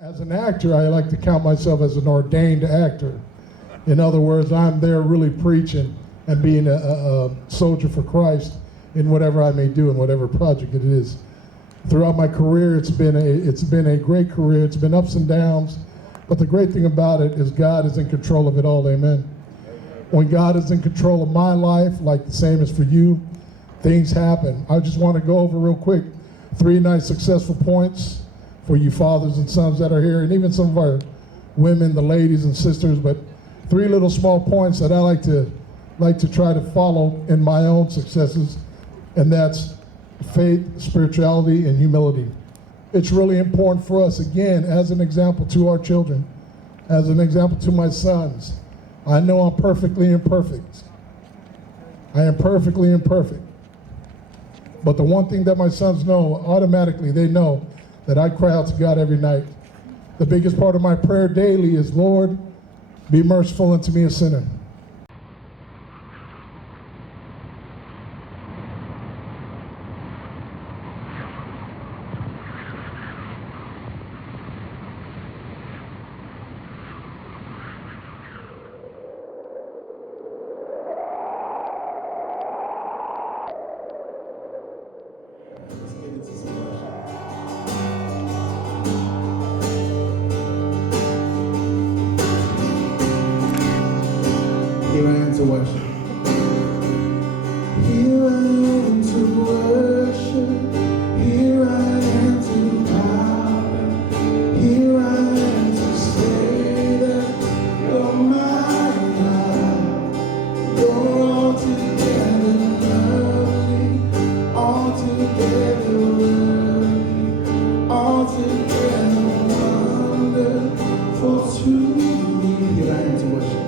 As an actor, I like to count myself as an ordained actor. In other words, I'm there really preaching and being a soldier for Christ in whatever I may do, in whatever project it is. Throughout my career, it's been a great career. It's been ups and downs, but the great thing about it is God is in control of it all. Amen. When God is in control of my life, like the same as for you, things happen. I just want to go over real quick 3 nice successful points for you fathers and sons that are here, and even some of our women, the ladies and sisters, but 3 little small points that I like to try to follow in my own successes, and that's faith, spirituality, and humility. It's really important for us, again, as an example to our children, as an example to my sons. I know I'm perfectly imperfect. I am perfectly imperfect. But the one thing that my sons know, automatically, they know that I cry out to God every night. The biggest part of my prayer daily is, Lord, be merciful unto me, a sinner. Here I am to worship. Here I am to worship. Here I am to bow. Here I am to say that you're my God. You're altogether lovely, altogether worthy, altogether wonderful to me. Here I am to worship.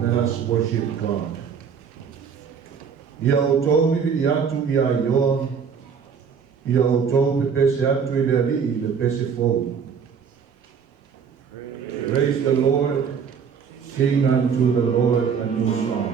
Let us worship God. Ia o tau i atu ia ioa, ia o tau pe pese atu i le ali i le pese fou. Praise the Lord, sing unto the Lord a new song.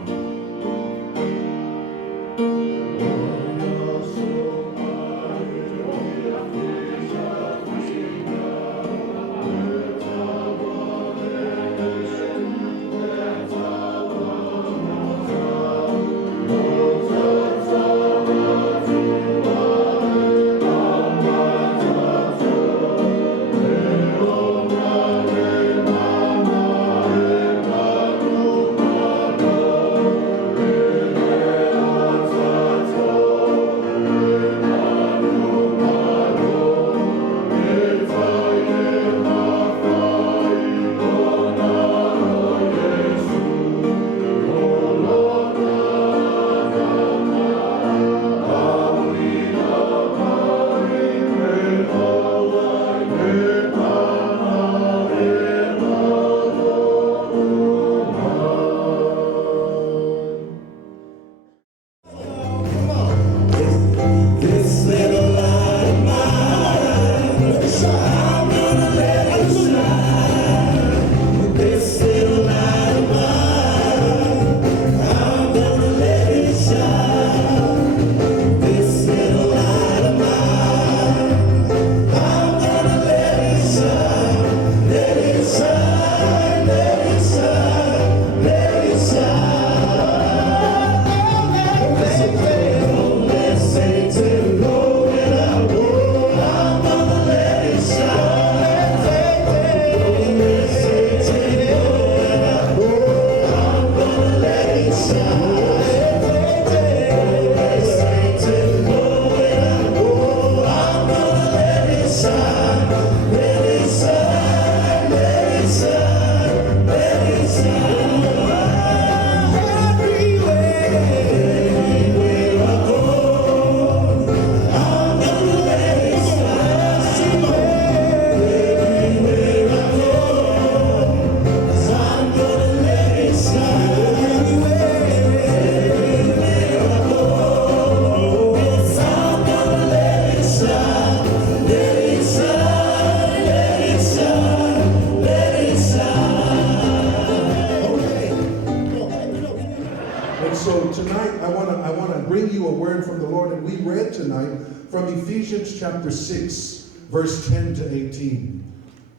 I want to bring you a word from the Lord. And we read tonight from Ephesians chapter 6, verse 10 to 18.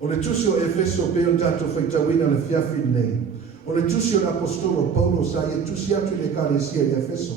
On est tous sur Éphèse pe on t'a fait tawi dans le fiafine. On est tous sur l'apostole Paul ça y est tous y a tous les caliciens d'Éphèse.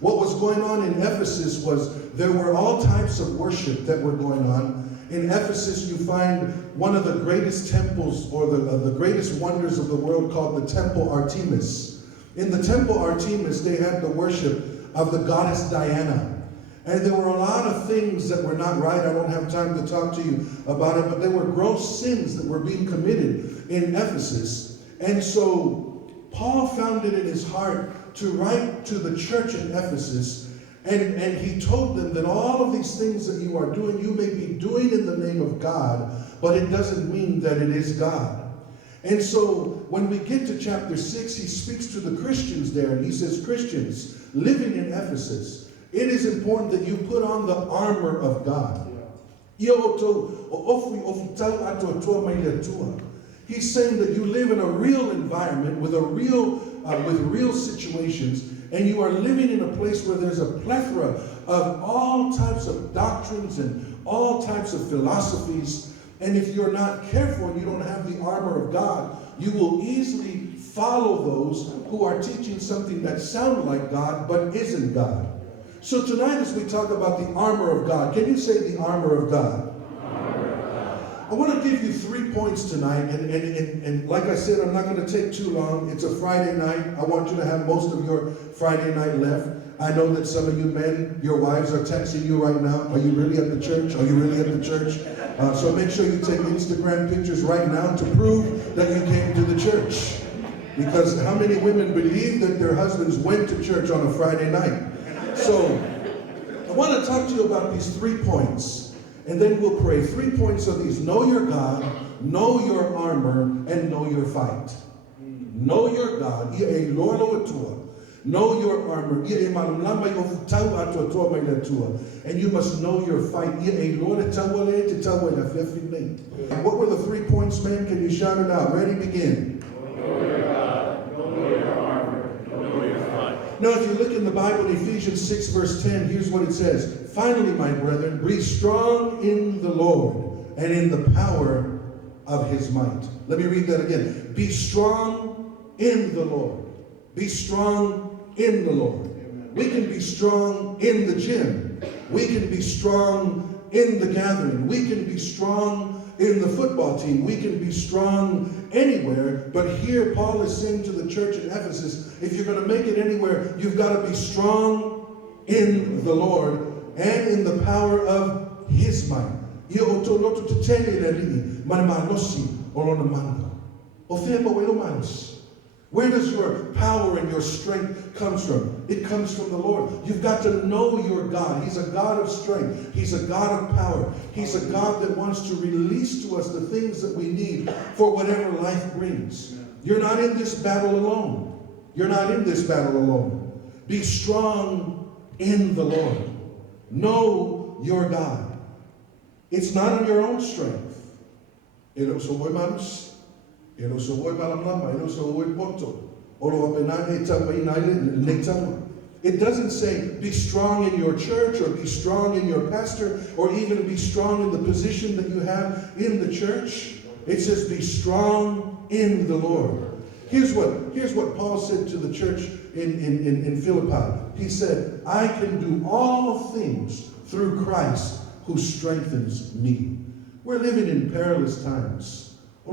What was going on in Ephesus was there were all types of worship that were going on. In Ephesus, you find one of the greatest temples or the greatest wonders of the world called the Temple Artemis. In the Temple Artemis, they had the worship of the goddess Diana. And there were a lot of things that were not right. I don't have time to talk to you about it, but there were gross sins that were being committed in Ephesus. And so Paul found it in his heart to write to the church in Ephesus, and he told them that all of these things that you are doing, you may be doing in the name of God, but it doesn't mean that it is God. And so when we get to chapter 6, he speaks to the Christians there, and he says, Christians living in Ephesus, it is important that you put on the armor of God. He's saying that you live in a real environment with real situations, and you are living in a place where there's a plethora of all types of doctrines and all types of philosophies. And if you're not careful and you don't have the armor of God, you will easily follow those who are teaching something that sounds like God but isn't God. So tonight, as we talk about the armor of God, can you say the armor of God? I want to give you 3 points tonight, and like I said, I'm not going to take too long. It's a Friday night. I want you to have most of your Friday night left. I know that some of you men, your wives are texting you right now. Are you really at the church? Are you really at the church? So make sure you take Instagram pictures right now to prove that you came to the church. Because how many women believe that their husbands went to church on a Friday night? So I want to talk to you about these 3 points. And then we'll pray. 3 points are these: know your God, know your armor, and know your fight. Know your God. Know your armor. And you must know your fight. What were the 3 points, man? Can you shout it out? Ready, begin. Know your God, know your armor, know your fight. Now, if you look in the Bible, in Ephesians 6, verse 10, here's what it says. Finally, my brethren, be strong in the Lord and in the power of his might. Let me read that again. Be strong in the Lord. Be strong in the Lord. Amen. We can be strong in the gym. We can be strong in the gathering. We can be strong in the football team. We can be strong anywhere. But here Paul is saying to the church in Ephesus, if you're going to make it anywhere, you've got to be strong in the Lord and in the power of his might. Where does your power and your strength comes from? It comes from the Lord. You've got to know your God. He's a God of strength. He's a God of power. He's a God that wants to release to us the things that we need for whatever life brings. You're not in this battle alone. You're not in this battle alone. Be strong in the Lord. Know your God. It's not on your own strength. It doesn't say be strong in your church or be strong in your pastor or even be strong in the position that you have in the church. It says be strong in the Lord. Here's what Paul said to the church in Philippi. He said, I can do all things through Christ who strengthens me. We're living in perilous times. I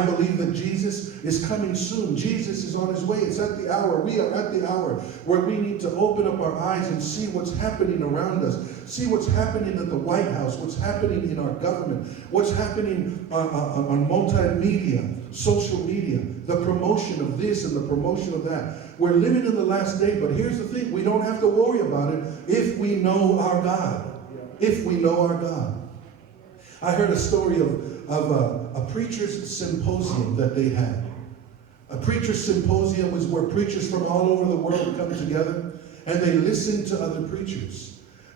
believe that Jesus is coming soon. Jesus is on his way. It's at the hour. We are at the hour where we need to open up our eyes and see what's happening around us. See what's happening at the White House, what's happening in our government, what's happening on multimedia, social media, the promotion of this and the promotion of that. We're living in the last day, but here's the thing. We don't have to worry about it if we know our God. If we know our God. I heard a story of a preacher's symposium that they had. A preacher's symposium was where preachers from all over the world come together and they listen to other preachers.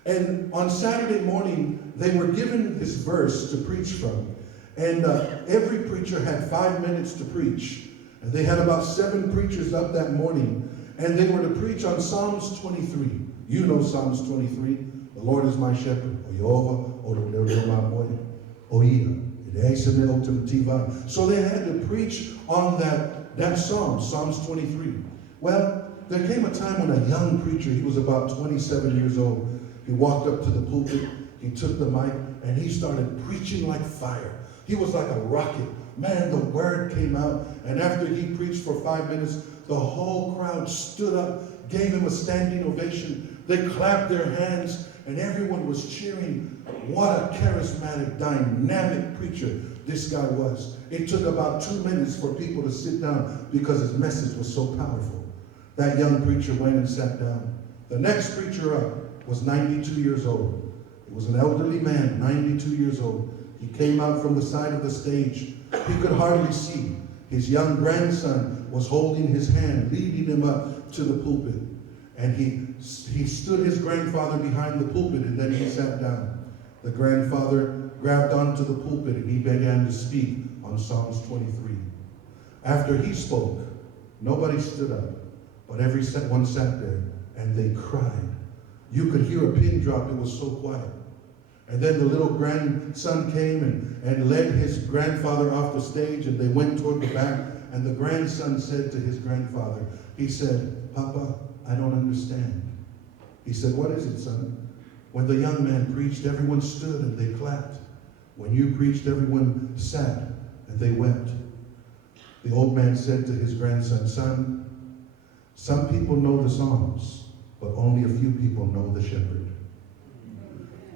And on Saturday morning, they were given this verse to preach from. And every preacher had 5 minutes to preach. And they had about 7 preachers up that morning. And they were to preach on Psalms 23. You know Psalms 23. The Lord is my shepherd. So they had to preach on that psalm, Psalms 23. Well, there came a time when a young preacher, he was about 27 years old, he walked up to the pulpit, he took the mic, and he started preaching like fire. He was like a rocket. Man, the word came out, and after he preached for 5 minutes, the whole crowd stood up, gave him a standing ovation. They clapped their hands, and everyone was cheering. What a charismatic, dynamic preacher this guy was. It took about 2 minutes for people to sit down because his message was so powerful. That young preacher went and sat down. The next preacher up was 92 years old. It was an elderly man, 92 years old. He came out from the side of the stage. He could hardly see. His young grandson was holding his hand, leading him up to the pulpit. And he stood his grandfather behind the pulpit, and then he sat down. The grandfather grabbed onto the pulpit, and he began to speak on Psalms 23. After he spoke, nobody stood up, but everyone sat there, and they cried. You could hear a pin drop. It was so quiet. And then the little grandson came and led his grandfather off the stage, and they went toward the back, and the grandson said to his grandfather, he said, Papa, I don't understand. He said, what is it, son? When the young man preached, everyone stood and they clapped. When you preached, everyone sat and they wept. The old man said to his grandson, son, some people know the Psalms, but only a few people know the shepherd.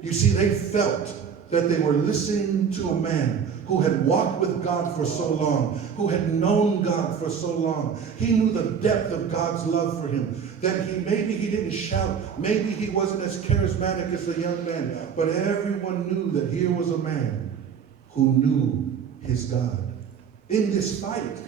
You see, they felt that they were listening to a man who had walked with God for so long, who had known God for so long. He knew the depth of God's love for him, that maybe he didn't shout, maybe he wasn't as charismatic as the young man, but everyone knew that here was a man who knew his God. In this fight,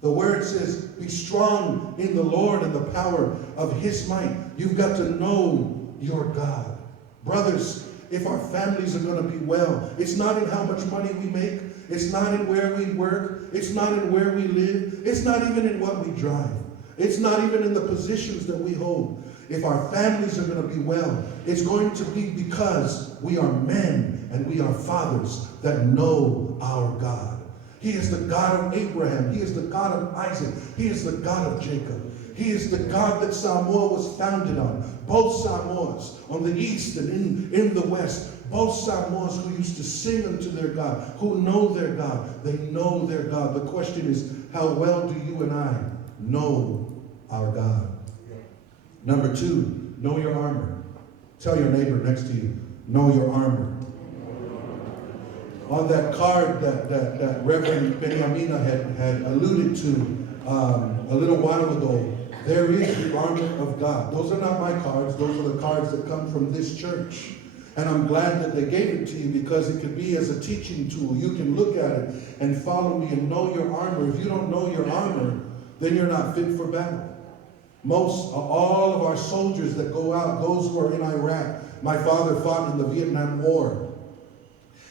the word says, be strong in the Lord and the power of his might. You've got to know your God. Brothers, if our families are going to be well, it's not in how much money we make. It's not in where we work. It's not in where we live. It's not even in what we drive. It's not even in the positions that we hold. If our families are going to be well, it's going to be because we are men and we are fathers that know our God. He is the God of Abraham. He is the God of Isaac. He is the God of Jacob. He is the God that Samoa was founded on. Both Samoas, on the east and in the west, both Samoas who used to sing unto their God, who know their God. They know their God. The question is, how well do you and I know our God? Number 2, know your armor. Tell your neighbor next to you, know your armor. On that card that Reverend Benjamina had alluded to a little while ago, there is the armor of God. Those are not my cards. Those are the cards that come from this church. And I'm glad that they gave it to you because it could be as a teaching tool. You can look at it and follow me and know your armor. If you don't know your armor, then you're not fit for battle. All of our soldiers that go out, those who are in Iraq, my father fought in the Vietnam War.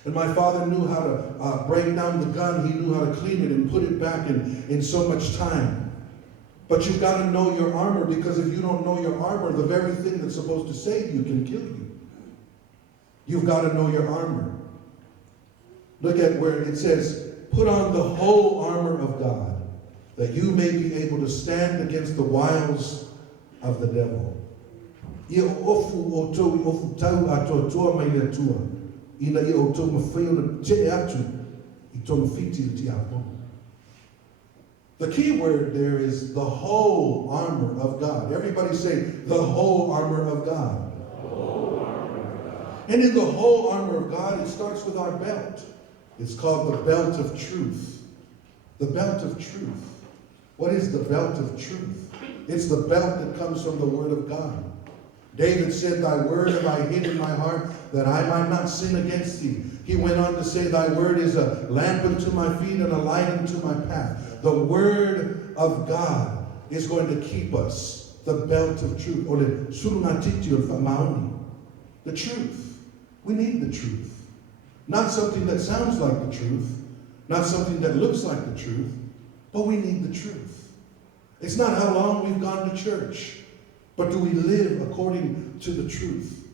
And my father knew how to break down the gun. He knew how to clean it and put it back in so much time. But you've got to know your armor, because if you don't know your armor, the very thing that's supposed to save you can kill you. You've got to know your armor. Look at where it says, put on the whole armor of God, that you may be able to stand against the wiles of the devil. The key word there is the whole armor of God. Everybody say, the whole armor of God. The whole armor of God. And in the whole armor of God, it starts with our belt. It's called the belt of truth. The belt of truth. What is the belt of truth? It's the belt that comes from the Word of God. David said, thy word have I hid in my heart, that I might not sin against thee. He went on to say, thy word is a lamp unto my feet and a light unto my path. The Word of God is going to keep us. The belt of truth. Or the truth. We need the truth. Not something that sounds like the truth, not something that looks like the truth, but we need the truth. It's not how long we've gone to church, but do we live according to the truth?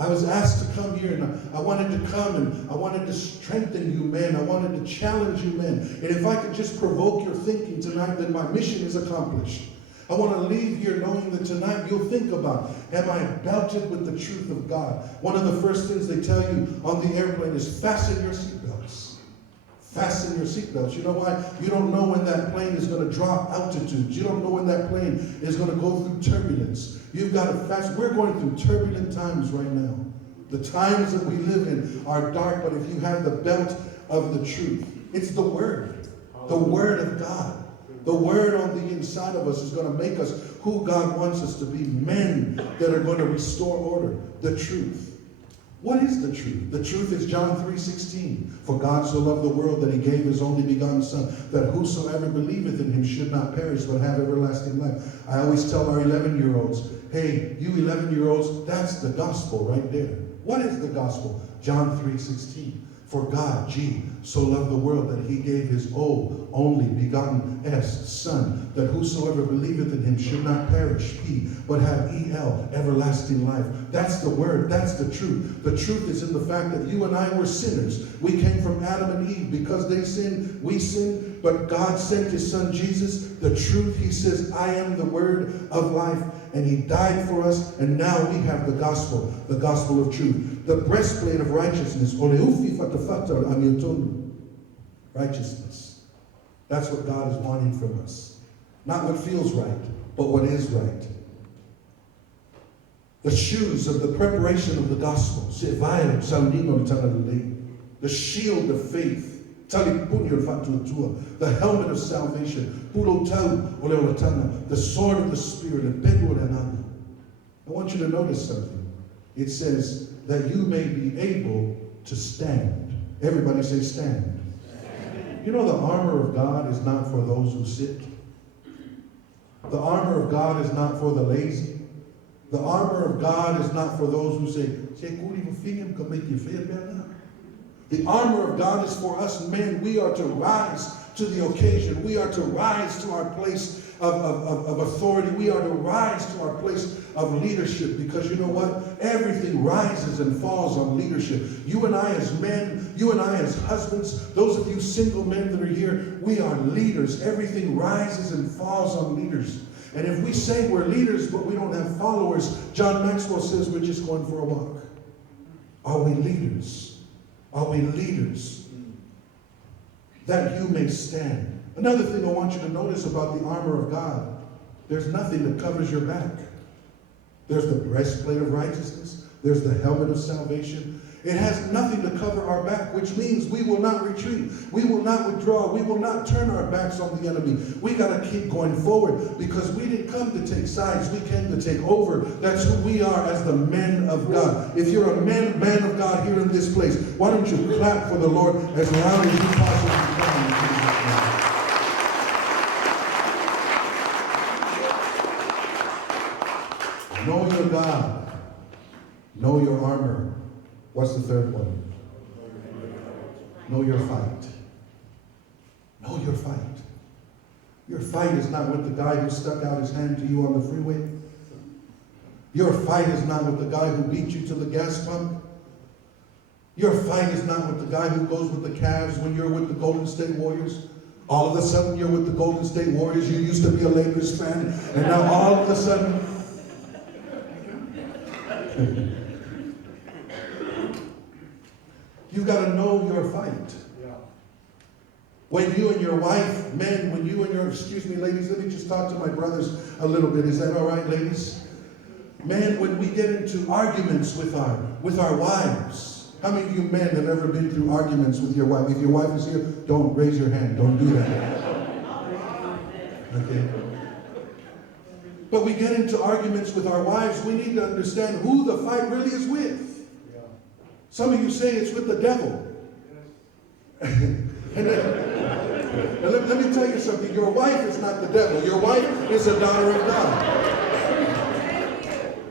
I was asked to come here, and I wanted to come, and I wanted to strengthen you men. I wanted to challenge you men. And if I could just provoke your thinking tonight, then my mission is accomplished. I want to leave here knowing that tonight you'll think about, am I belted with the truth of God? One of the first things they tell you on the airplane is fasten your seatbelts. Fasten your seatbelts. You know why? You don't know when that plane is going to drop altitudes. You don't know when that plane is going to go through turbulence. You've got to fasten. We're going through turbulent times right now. The times that we live in are dark, but if you have the belt of the truth, it's the Word of God. The Word on the inside of us is going to make us who God wants us to be, men that are going to restore order. The truth. What is the truth? The truth is John 3:16. For God so loved the world that he gave his only begotten Son, that whosoever believeth in him should not perish but have everlasting life. I always tell our 11-year-olds, hey, you 11-year-olds, that's the gospel right there. What is the gospel? John 3:16. For God, so loved the world that he gave his only begotten Son, that whosoever believeth in him should not perish, but have everlasting life. That's the Word. That's the truth. The truth is in the fact that you and I were sinners. We came from Adam and Eve. Because they sinned, we sinned, but God sent his Son Jesus. The truth, he says, I am the Word of life, and he died for us, and now we have the gospel of truth. The breastplate of righteousness, righteousness. That's what God is wanting from us. Not what feels right, but what is right. The shoes of the preparation of the gospel. The shield of faith. The helmet of salvation. The sword of the Spirit. I want you to notice something. It says that you may be able to stand. Everybody say stand. You know the armor of God is not for those who sit. The armor of God is not for the lazy. The armor of God is not for those who say, the armor of God is for us men. We are to rise to the occasion. We are to rise to our place of authority. We are to rise to our place of leadership, because you know what? Everything rises and falls on leadership. You and I as men, you and I as husbands, those of you single men that are here, we are leaders. Everything rises and falls on leaders. And if we say we're leaders but we don't have followers, John Maxwell says we're just going for a walk. Are we leaders? Are we leaders? That you may stand. Another thing I want you to notice about the armor of God, there's nothing that covers your back. There's the breastplate of righteousness. There's the helmet of salvation. It has nothing to cover our back, which means we will not retreat. We will not withdraw. We will not turn our backs on the enemy. We got to keep going forward, because we didn't come to take sides. We came to take over. That's who we are as the men of God. If you're a man of God here in this place, why don't you clap for the Lord as loud as you possibly can. Know your God. Know your armor. What's the third one? Know your fight. Know your fight. Your fight is not with the guy who stuck out his hand to you on the freeway. Your fight is not with the guy who beat you to the gas pump. Your fight is not with the guy who goes with the Cavs when you're with the Golden State Warriors. All of a sudden you're with the Golden State Warriors. You used to be a Lakers fan, and now all of a sudden... You've got to know your fight. Yeah. When you and your wife, men, when you and your, excuse me, ladies, let me just talk to my brothers a little bit. Is that all right, ladies? Men, when we get into arguments with our wives, how many of you men have ever been through arguments with your wife? If your wife is here, don't raise your hand. Don't do that. Okay? But we get into arguments with our wives, we need to understand who the fight really is with. Some of you say it's with the devil. And let me tell you something. Your wife is not the devil. Your wife is a daughter of God.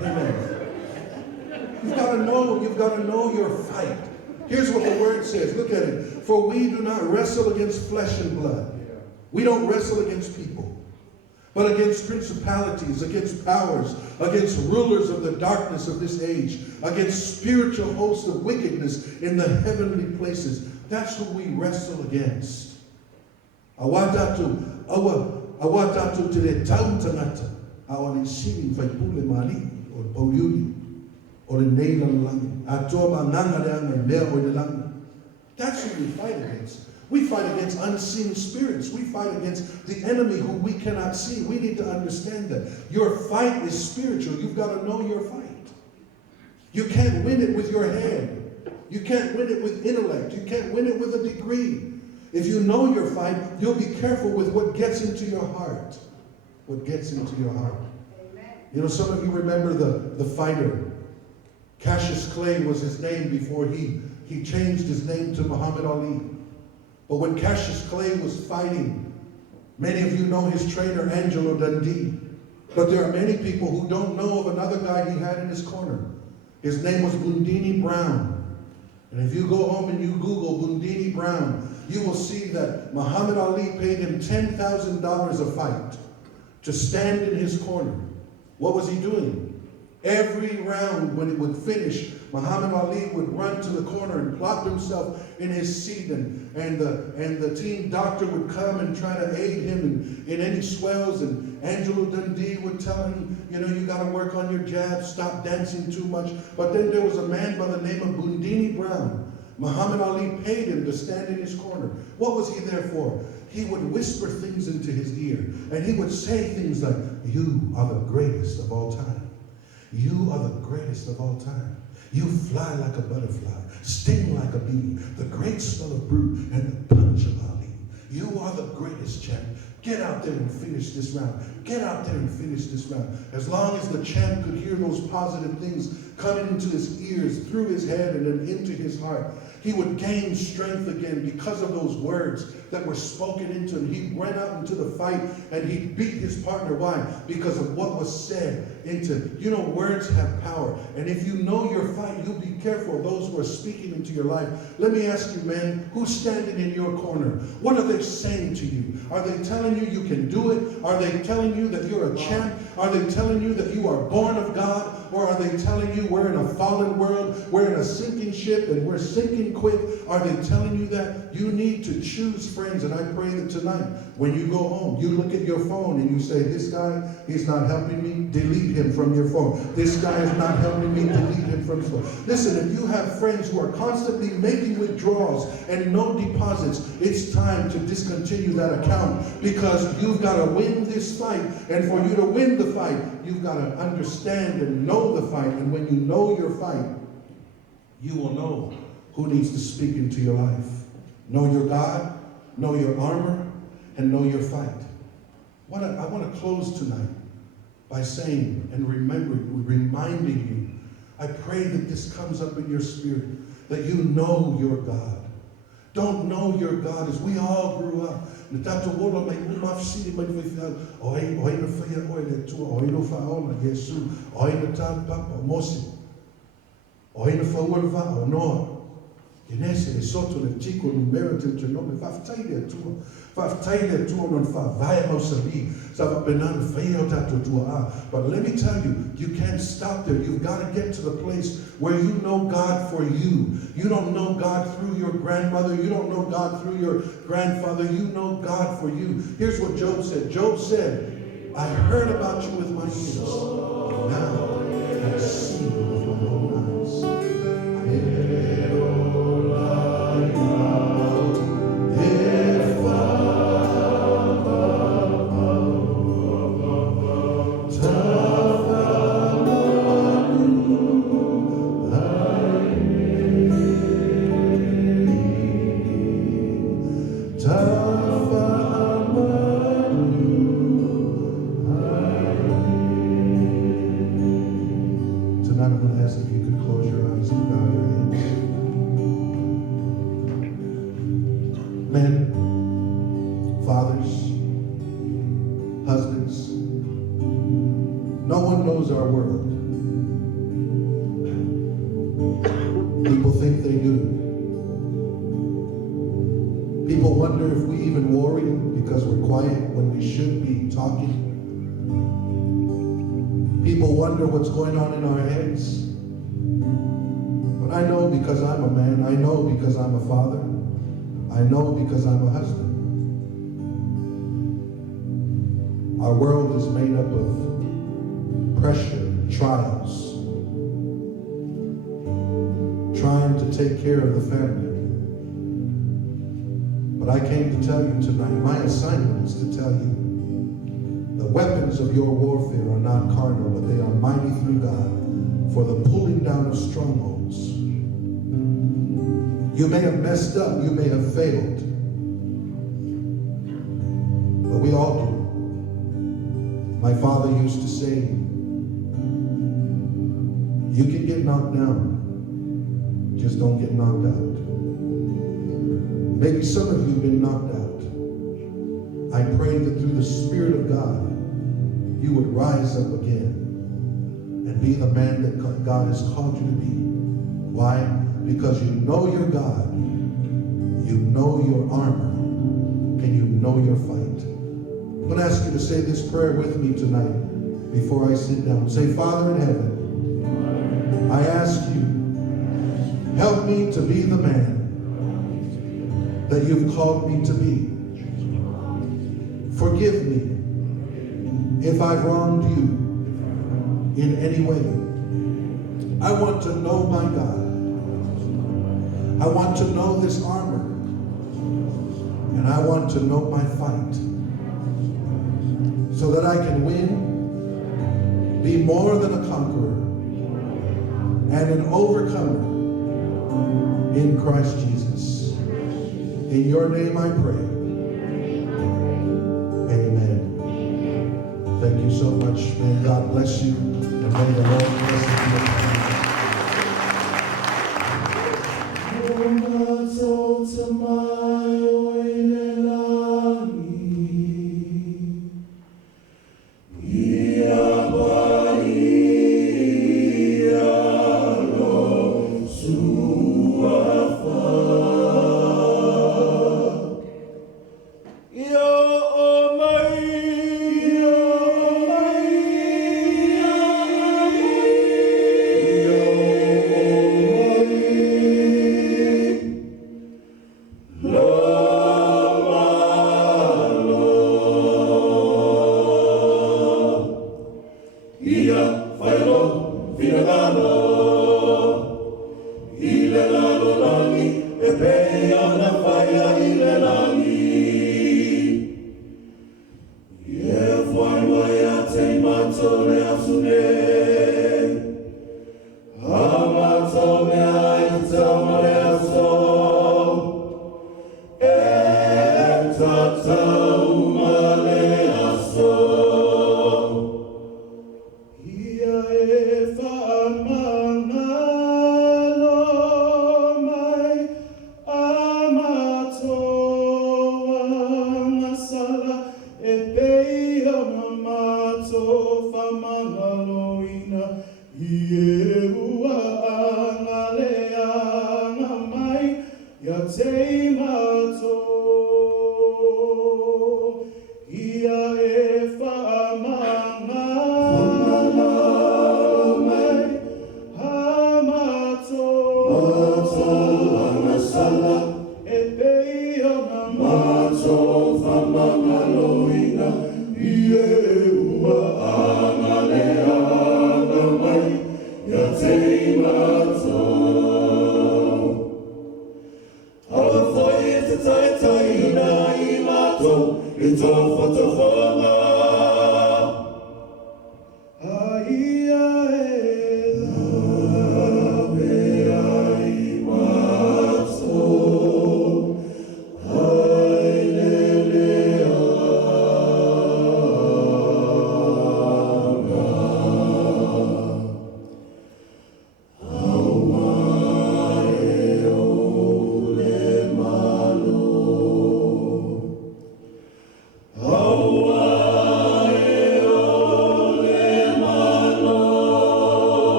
Amen. You've got to know your fight. Here's what the word says. Look at it. For we do not wrestle against flesh and blood. We don't wrestle against people, but against principalities, against powers, against rulers of the darkness of this age, against spiritual hosts of wickedness in the heavenly places. That's who we wrestle against. Awadatu tele tautangata. Awani sini faipule mali or poliuli or in Nailan Atoba Nangadang and Mel or the Lang. That's who we fight against. We fight against unseen spirits. We fight against the enemy who we cannot see. We need to understand that. Your fight is spiritual. You've got to know your fight. You can't win it with your head. You can't win it with intellect. You can't win it with a degree. If you know your fight, you'll be careful with what gets into your heart. What gets into your heart. Amen. You know, some of you remember the fighter. Cassius Clay was his name before he changed his name to Muhammad Ali. But when Cassius Clay was fighting, many of you know his trainer, Angelo Dundee. But there are many people who don't know of another guy he had in his corner. His name was Bundini Brown. And if you go home and you Google Bundini Brown, you will see that Muhammad Ali paid him $10,000 a fight to stand in his corner. What was he doing? Every round when it would finish, Muhammad Ali would run to the corner and plop himself in his seat, and the team doctor would come and try to aid him in any swells, and Angelo Dundee would tell him, you know, you got to work on your jabs, stop dancing too much. But then there was a man by the name of Bundini Brown. Muhammad Ali paid him to stand in his corner. What was he there for? He would whisper things into his ear, and he would say things like, you are the greatest of all time. You are the greatest of all time. You fly like a butterfly, sting like a bee, the great smell of brew and the punch of Ali. You are the greatest champ. Get out there and finish this round. Get out there and finish this round. As long as the champ could hear those positive things coming into his ears, through his head, and then into his heart, he would gain strength again because of those words that were spoken into him. He went out into the fight and he beat his partner. Why? Because of what was said into, you know, words have power. And if you know your fight, you'll be careful of those who are speaking into your life. Let me ask you, man, who's standing in your corner? What are they saying to you? Are they telling you you can do it? Are they telling you that you're a champ? Are they telling you that you are born of God? Or are they telling you we're in a fallen world, we're in a sinking ship, and we're sinking quick? Are they telling you that? You need to choose friends. And I pray that tonight, when you go home, you look at your phone and you say, this guy, he's not helping me, delete him from your phone. This guy is not helping me, delete him from your phone. Listen, if you have friends who are constantly making withdrawals and no deposits, it's time to discontinue that account, because you've got to win this fight. And for you to win the fight, you've got to understand and know the fight. And when you know your fight, you will know who needs to speak into your life. Know your God, know your armor, and know your fight. I want to close tonight by saying and reminding you, I pray that this comes up in your spirit, that you know your God. Don't know your God as we all grew up. Inese Lesotho le Chico numero til genome faftaile tu non fa vai Mozambique sava benan fail tato tua. But let me tell you, you can't stop there. You've got to get to the place where you know God for you. You don't know God through your grandmother. You don't know God through your grandfather. You know God for you. Here's what Job said. Job said, I heard about you with my ears. Now I see you with my own eyes. People think they do. wonder if we even worry because we're quiet when we should be talking. People wonder what's going on in our heads. But I know because I'm a man. I know because I'm a father. I know because I'm a husband. Our world is made up of pressure, trials, trying to take care of the family. But I came to tell you tonight, my assignment is to tell you, the weapons of your warfare are not carnal, but they are mighty through God for the pulling down of strongholds. You may have messed up, you may have failed, but we all do. My father used to say, you can get knocked down, just don't get knocked out. Maybe some of you have been knocked out. I pray that through the Spirit of God, you would rise up again and be the man that God has called you to be. Why? Because you know your God, you know your armor, and you know your fight. I'm going to ask you to say this prayer with me tonight before I sit down. Say, Father in heaven, I ask you, help me to be the man that you've called me to be. Forgive me if I've wronged you in any way. I want to know my God. I want to know this armor. And I want to know my fight. So that I can win, be more than a conqueror, and an overcomer in Christ Jesus. In your name I pray. Amen. Thank you so much. May God bless you. And may the Lord bless you.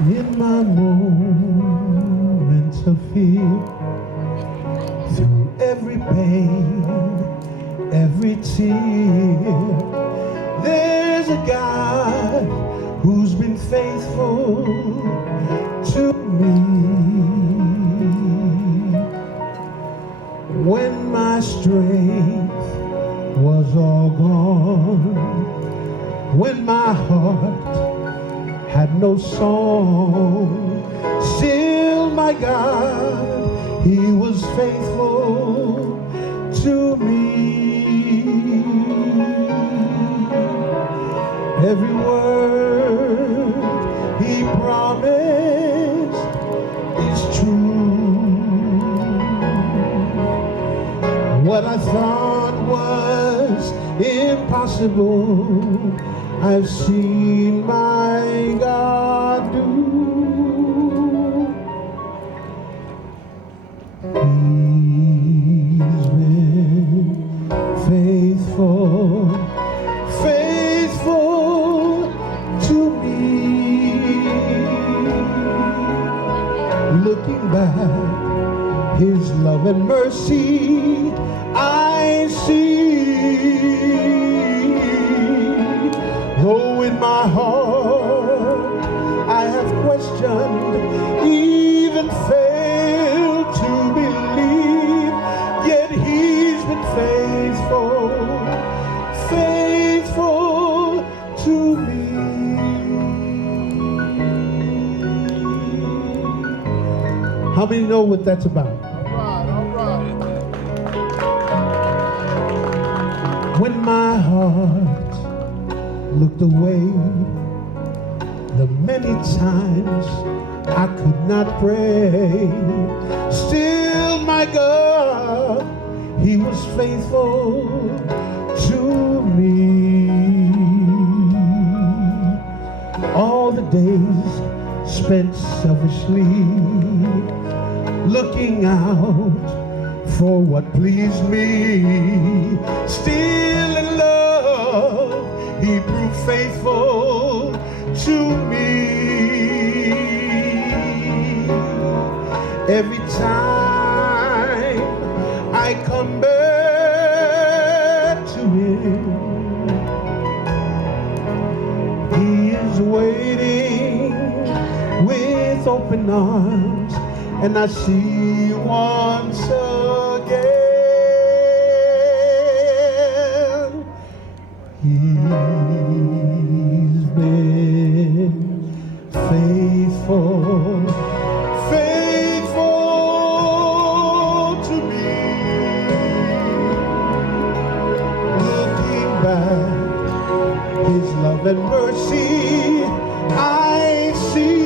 In my moments of fear, through every pain, every tear, there's a God who's been faithful to me. When my strength was all gone, when my heart had no song, still my God, He was faithful to me. Every word He promised is true. What I thought was impossible, I've seen my God do. He's been faithful, faithful to me. Looking back, His love and mercy I see. Though in my heart I have questioned, even failed to believe, yet He's been faithful, faithful to me. How many know what that's about? When my heart looked away, the many times I could not pray, still my God, He was faithful to me. All the days spent selfishly looking out for what pleased me, still in love He proved faithful to me. Every time I come back to Him, He is waiting with open arms, and I see once again He's been faithful, faithful to me. Looking back, His love and mercy I see.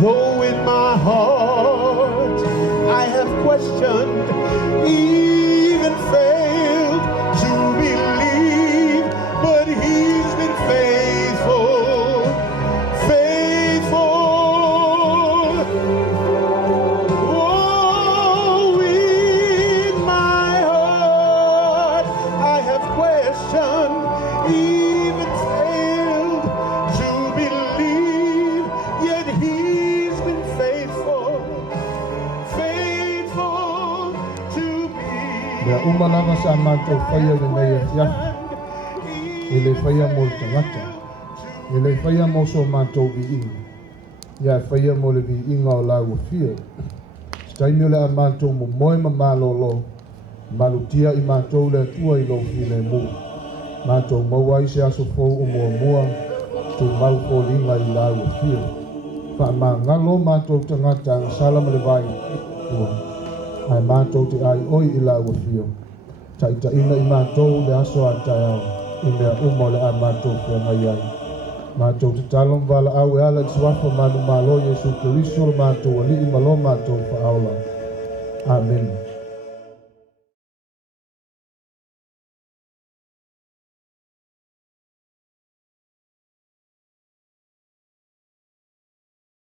Though in my heart I have questioned, even failed to believe, but He's been faithful, faithful. Oh, in my heart I have questioned, even failed to believe, yet He's been faithful, faithful to me. Ya umalanga sa amato faya de meia ya. Ele faya mo tangata. Ele faya mo so mato bi in. Ya faya mo le bi in o la wo fia. Stai mo le amato mo moi malolo. Malutia I mato le tua I lo file mo. Mato mo wai se aso fo o mo tu mau fo linga I la wo fia. Fa ma ngalo mato tangata salam le vai. Ai mātou te ai oi I la ua fio. Taita ina I mātou le aso a tai au. I mea umo le a mātou fia mai ai. Mātou te talon wala au e ala I suafa manu malo Yesu Keriso le mātou ali I malo mātou fa aula. Amen.